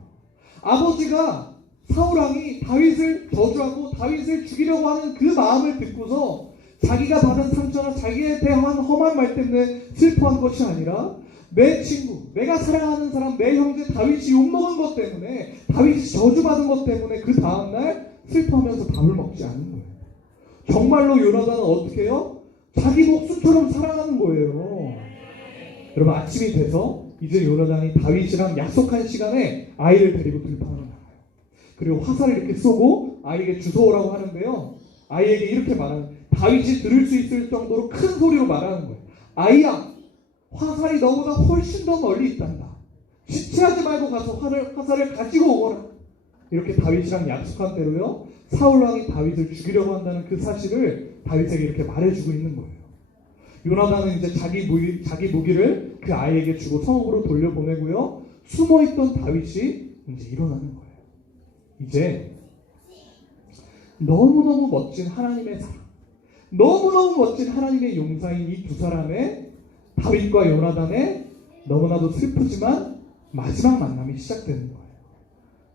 아버지가 사울왕이 다윗을 저주하고 다윗을 죽이려고 하는 그 마음을 듣고서 자기가 받은 상처나 자기에 대한 험한 말 때문에 슬퍼한 것이 아니라 내 친구, 내가 사랑하는 사람, 내 형제 다윗이 욕먹은 것 때문에, 다윗이 저주받은 것 때문에 그 다음날 슬퍼하면서 밥을 먹지 않는 거예요. 정말로 요나단은 어떻게 해요? 자기 목숨처럼 사랑하는 거예요. 여러분 아침이 돼서 이제 요나단이 다윗이랑 약속한 시간에 아이를 데리고 들판으로 나가요. 그리고 화살을 이렇게 쏘고 아이에게 주워오라고 하는데요. 아이에게 이렇게 말하는, 다윗이 들을 수 있을 정도로 큰 소리로 말하는 거예요. 아이야, 화살이 너보다 훨씬 더 멀리 있단다. 지체하지 말고 가서 화살을 가지고 오거라. 이렇게 다윗이랑 약속한 대로요. 사울왕이 다윗을 죽이려고 한다는 그 사실을 다윗에게 이렇게 말해주고 있는 거예요. 요나단은 이제 자기 무기를 그 아이에게 주고 성읍으로 돌려보내고요. 숨어있던 다윗이 이제 일어나는 거예요. 이제 너무너무 멋진 하나님의 사랑, 너무너무 멋진 하나님의 용사인 이 두 사람의, 다윗과 요나단의 너무나도 슬프지만 마지막 만남이 시작되는 거예요.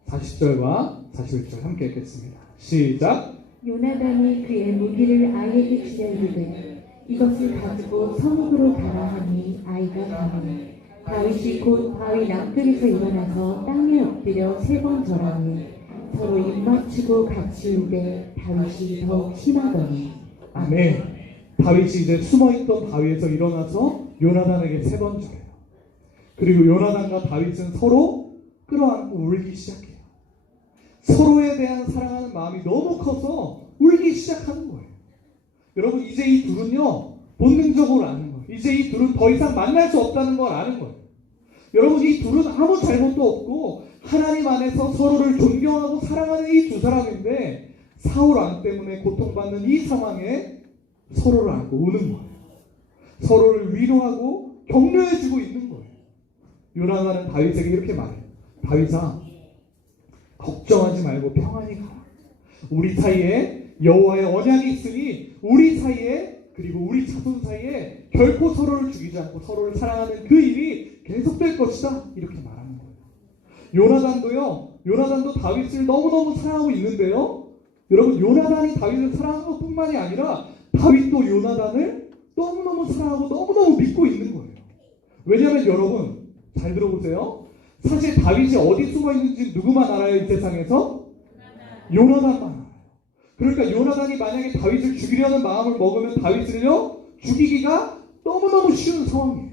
40절과 41절 함께 읽겠습니다. 시작. 요나단이 그의 무기를 아이에게 주려 이르되 이것을 가지고 성읍으로 가라 하니 아이가 가니 다윗이 곧 바위 남쪽에서 일어나서 땅에 엎드려 3번 절하니 서로 입맞추고 같이 울되 다윗이 더욱 심하더니. 아멘. 다윗이 이제 숨어있던 바위에서 일어나서 요나단에게 3번 절해요. 그리고 요나단과 다윗은 서로 끌어안고 울기 시작해요. 서로에 대한 사랑하는 마음이 너무 커서 울기 시작하는 거예요. 여러분 이제 이 둘은요 본능적으로 아는 거예요. 이제 이 둘은 더 이상 만날 수 없다는 걸 아는 거예요. 여러분 이 둘은 아무 잘못도 없고 하나님 안에서 서로를 존경하고 사랑하는 이 두 사람인데 사울 왕 때문에 고통받는 이 상황에 서로를 안고 우는 거예요. 서로를 위로하고 격려해주고 있는 거예요. 요나단은 다윗에게 이렇게 말해요. 다윗아, 걱정하지 말고 평안히 가라. 우리 사이에 여호와의 언약이 있으니 우리 사이에, 그리고 우리 자손 사이에 결코 서로를 죽이지 않고 서로를 사랑하는 그 일이 계속될 것이다. 이렇게 말하는 거예요. 요나단도 다윗을 너무너무 사랑하고 있는데요. 여러분 요나단이 다윗을 사랑하는 것뿐만이 아니라 다윗도 요나단을 너무너무 사랑하고 너무너무 믿고 있는 거예요. 왜냐하면 여러분 잘 들어보세요. 사실 다윗이 어디 숨어 있는지 누구만 알아요? 이 세상에서? 요나단만 알아요. 그러니까 요나단이 만약에 다윗을 죽이려는 마음을 먹으면 다윗을요 죽이기가 너무너무 쉬운 상황이에요.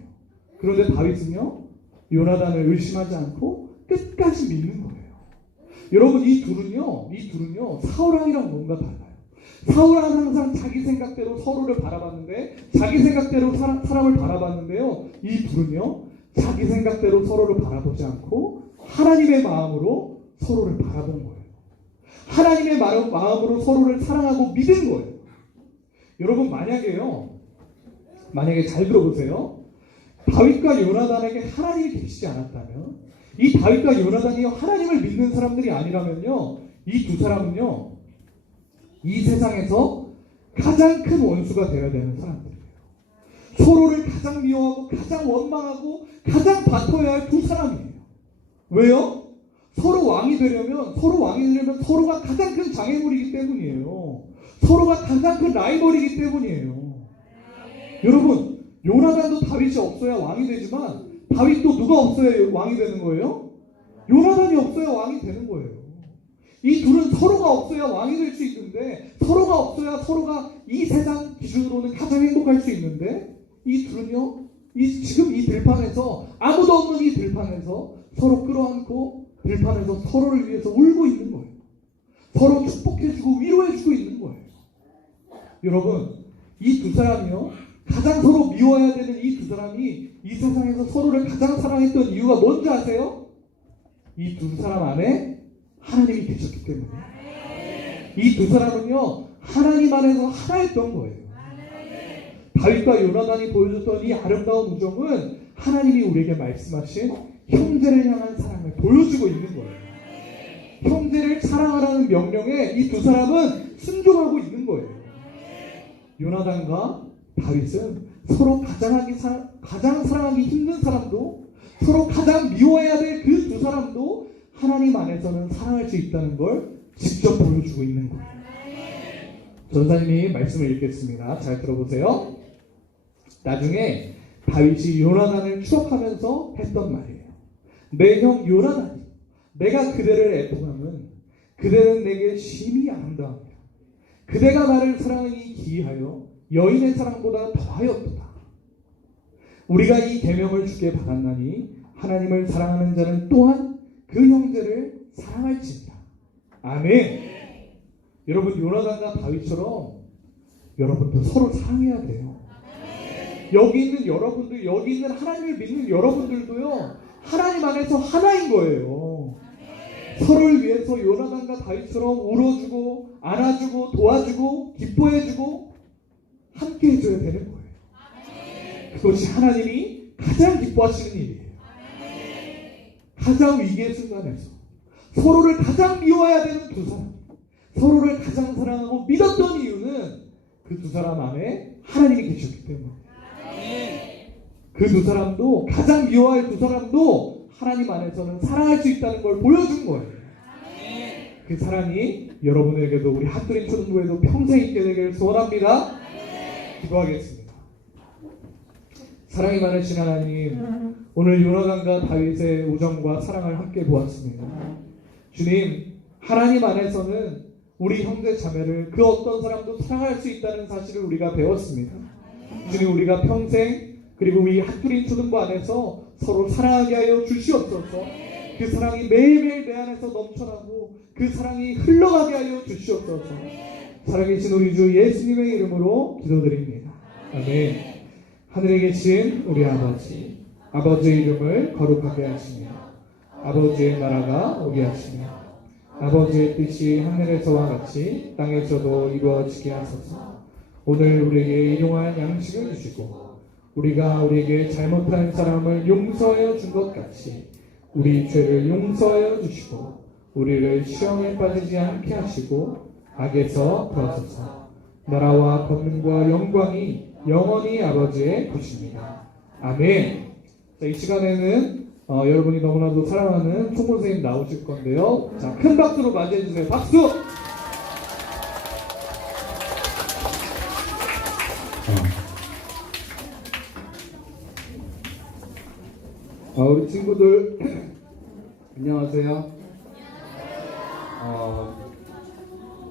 그런데 다윗은요 요나단을 의심하지 않고 끝까지 믿는 거예요. 여러분 이 둘은요 사울왕이랑 뭔가 달라요. 사울왕은 항상 자기 생각대로 서로를 바라봤는데, 자기 생각대로 사람을 바라봤는데요. 이 둘은요 자기 생각대로 서로를 바라보지 않고 하나님의 마음으로 서로를 바라본 거예요. 하나님의 마음으로 서로를 사랑하고 믿은 거예요. 여러분 만약에 잘 들어보세요. 다윗과 요나단에게 하나님이 계시지 않았다면, 이 다윗과 요나단이 하나님을 믿는 사람들이 아니라면요, 이 두 사람은요 이 세상에서 가장 큰 원수가 되어야 되는 사람들이에요. 서로를 가장 미워하고 가장 원망하고 가장 다퉈야 할 두 사람이에요. 왜요? 서로 왕이 되려면 서로가 가장 큰 장애물이기 때문이에요. 서로가 가장 큰 라이벌이기 때문이에요. 여러분 요나단도 다윗이 없어야 왕이 되지만 다윗도 누가 없어야 왕이 되는 거예요? 요나단이 없어야 왕이 되는 거예요. 이 둘은 서로가 없어야 왕이 될 수 있는데, 서로가 없어야 서로가 이 세상 기준으로는 가장 행복할 수 있는데, 이 둘은요, 지금 이 들판에서, 아무도 없는 이 들판에서 서로 끌어안고 들판에서 서로를 위해서 울고 있는 거예요. 서로 축복해주고 위로해주고 있는 거예요. 여러분, 이 두 사람이요, 가장 서로 미워해야 되는 이 두 사람이 이 세상에서 서로를 가장 사랑했던 이유가 뭔지 아세요? 이 두 사람 안에 하나님이 계셨기 때문에. 이 두 사람은요, 하나님 안에서 하나였던 거예요. 다윗과 요나단이 보여줬던 이 아름다운 우정은 하나님이 우리에게 말씀하신 형제를 향한 사랑을 보여주고 있는 거예요. 형제를 사랑하라는 명령에 이 두 사람은 순종하고 있는 거예요. 요나단과 다윗은 서로 가장 사랑하기 힘든 사람도, 서로 가장 미워해야 될 그 두 사람도 하나님 안에서는 사랑할 수 있다는 걸 직접 보여주고 있는 거예요. 전사님이 말씀을 읽겠습니다. 잘 들어보세요. 나중에 다윗이 요나단을 추억하면서 했던 말이에요. 내 형 요나단이, 내가 그대를 애통함은 그대는 내게 심히 아름다우며 그대가 나를 사랑하니 기이하여 여인의 사랑보다 더하였도다. 우리가 이 계명을 주께 받았나니 하나님을 사랑하는 자는 또한 그 형제를 사랑할지니라. 아멘. 여러분, 요나단과 다윗처럼 여러분도 서로 사랑해야 돼요. 여기 있는 여러분들, 여기 있는 하나님을 믿는 여러분들도요, 하나님 안에서 하나인 거예요. 서로를 위해서 요나단과 다윗처럼 울어주고 안아주고 도와주고 기뻐해주고 함께 해줘야 되는 거예요. 그것이 하나님이 가장 기뻐하시는 일이에요. 가장 위기의 순간에서 서로를 가장 미워해야 되는 두 사람, 서로를 가장 사랑하고 믿었던 이유는 그 두 사람 안에 하나님이 계셨기 때문에. 그 두 사람도, 가장 미워할 두 사람도 하나님 안에서는 사랑할 수 있다는 걸 보여준 거예요. 그 사랑이 여러분에게도, 우리 핫도리 초등부에도 평생 있게 되기를 소원합니다. 기도하겠습니다. 사랑이 많으신 하나님, 오늘 요나단과 다윗의 우정과 사랑을 함께 보았습니다. 주님, 하나님 안에서는 우리 형제 자매를 그 어떤 사람도 사랑할 수 있다는 사실을 우리가 배웠습니다. 주님, 우리가 평생, 그리고 우리 핫도리 초등부 안에서 서로 사랑하게 하여 주시옵소서. 그 사랑이 매일매일 내 안에서 넘쳐나고 그 사랑이 흘러가게 하여 주시옵소서. 살아계신 우리 주 예수님의 이름으로 기도드립니다. 아멘. 하늘에 계신 우리 아버지, 아버지의 이름을 거룩하게 하시며 아버지의 나라가 오게 하시며 아버지의 뜻이 하늘에서와 같이 땅에서도 이루어지게 하소서. 오늘 우리에게 일용할 양식을 주시고 우리가 우리에게 잘못한 사람을 용서하여 준 것 같이 우리 죄를 용서하여 주시고 우리를 시험에 빠지지 않게 하시고 악에서 도와소서. 나라와 권능과 영광이 영원히 아버지의 것입니다. 아멘. 자, 이 시간에는 여러분이 너무나도 사랑하는 총무 선생님 나오실 건데요. 자, 큰 박수로 맞이해 주세요. 박수! 우리 친구들 안녕하세요.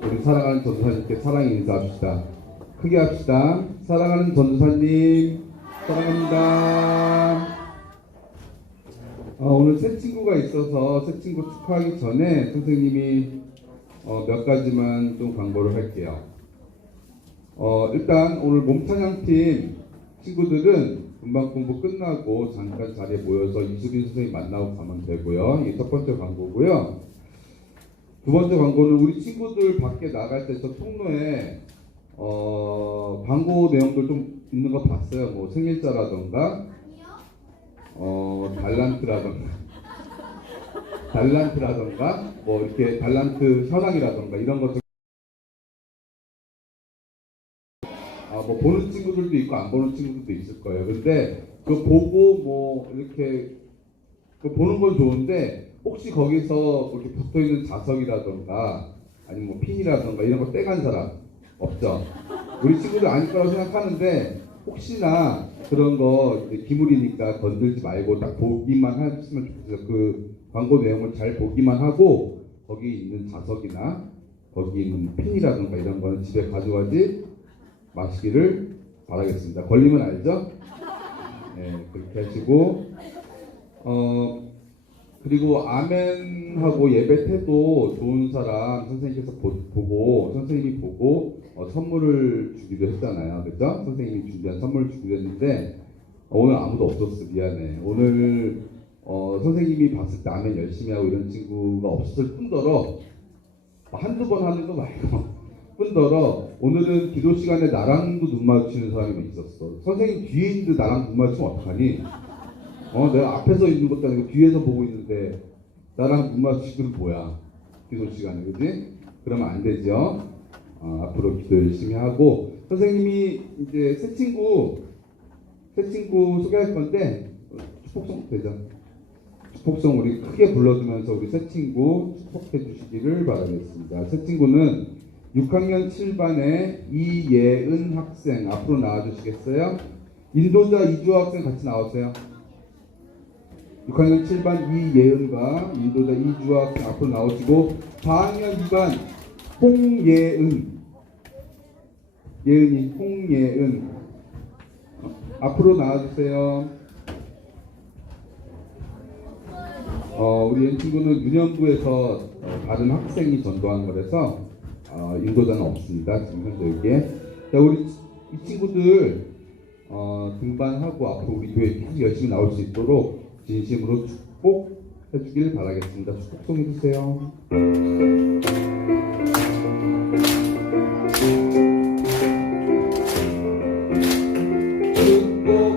우리 사랑하는 전도사님께 사랑의 인사합시다. 크게 합시다. 사랑하는 전도사님 사랑합니다. 오늘 새 친구가 있어서 새 친구 축하하기 전에 선생님이 몇 가지만 좀 광고를 할게요. 일단 오늘 몸찬양팀 친구들은 금방 공부 끝나고 잠깐 자리에 모여서 이수빈 선생님 만나고 가면 되고요. 이게 첫 번째 광고고요. 두 번째 광고는 우리 친구들 밖에 나갈 때 저 통로에 광고 내용들 좀 있는 거 봤어요. 뭐 생일자라던가 달란트라던가 뭐 이렇게 달란트 현황이라던가 이런 것들 뭐 보는 친구들도 있고 안 보는 친구들도 있을 거예요. 근데 그 보고 뭐 이렇게 그 보는 건 좋은데 혹시 거기서 이렇게 붙어있는 자석이라던가 아니면 뭐 핀이라던가 이런 거 떼간 사람 없죠? 우리 친구들 아닐 거라고 생각하는데 혹시나 그런 거 이제 기물이니까 건들지 말고 딱 보기만 하시면 좋겠어요. 그 광고 내용을 잘 보기만 하고 거기 있는 자석이나 거기 있는 핀이라든가 이런 거는 집에 가져가지 마시기를 바라겠습니다. 걸리면 알죠? 네, 그렇게 하시고 그리고 아멘하고 예배 태도 좋은 사람 선생님께서 보고 선생님이 보고 선물을 주기도 했잖아요. 그죠? 선생님이 준비한 선물을 주기도 했는데 오늘 아무도 없었어. 미안해. 오늘 선생님이 봤을 때 아멘 열심히 하고 이런 친구가 없었을 뿐더러 한두 번 하는 거 말고 뿐더러 오늘은 기도 시간에 나랑도 눈 마주치는 사람이 있었어. 선생님 뒤에 있는데 나랑 눈 마주치면 어떡하니? 내가 앞에서 있는 것도 아니고 뒤에서 보고 있는데 나랑 눈 마주치기는 뭐야? 기도 시간에, 그지? 그러면 안 되죠. 앞으로 기도 열심히 하고 선생님이 이제 새 친구 소개할 건데 축복성 되죠? 축복성 우리 크게 불러주면서 우리 새 친구 축복해 주시기를 바라겠습니다. 새 친구는 6학년 7반의 이예은 학생 앞으로 나와주시겠어요? 인도자 이주호 학생 같이 나오세요. 6학년 7반 이예은과 인도자 이주호 학생 앞으로 나오시고 4학년 2반 홍예은 앞으로 나와주세요. 우리 친구는 유년부에서 다른 학생이 전도한 거라서 인도자는 없습니다. 지금 현재 여기에. 자, 우리 이 친구들 등반하고 앞으로 우리 교회 계속 열심히 나올 수 있도록 진심으로 축복해 주길 바라겠습니다. 축복송 해주세요.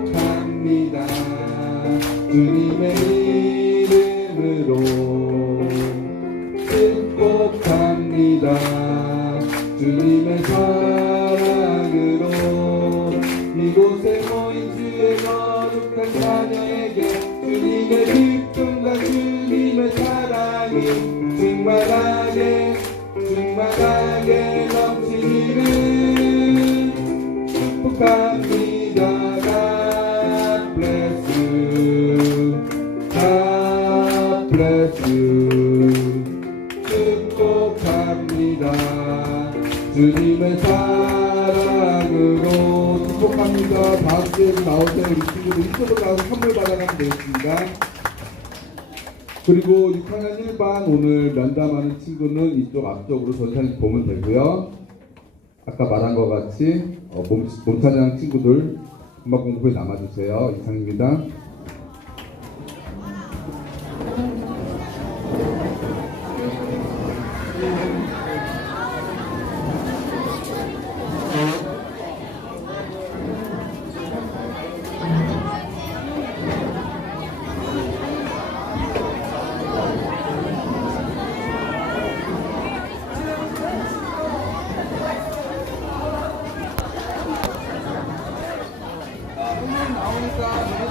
축복합니다. 주님의 이름으로 축복합니다. 주님의 사랑으로 이곳에 모인 주의 거룩한 자녀에게 주님의 기쁨과 주님의 사랑이 충만하게 넘치기를 축복합니다. God bless you. 축복합니다. 주님의 사랑으로 축복합니다. 다음 주에도 나오세요. 우리 친구들 이쪽으로 나와서 선물 받아가면 되겠습니다. 그리고 6학년 1반 오늘 면담하는 친구는 이쪽 앞쪽으로 전산이 보면 되고요. 아까 말한 것 같이 몸찬양 친구들 음악 공부에 남아주세요. 이상입니다. 나오니까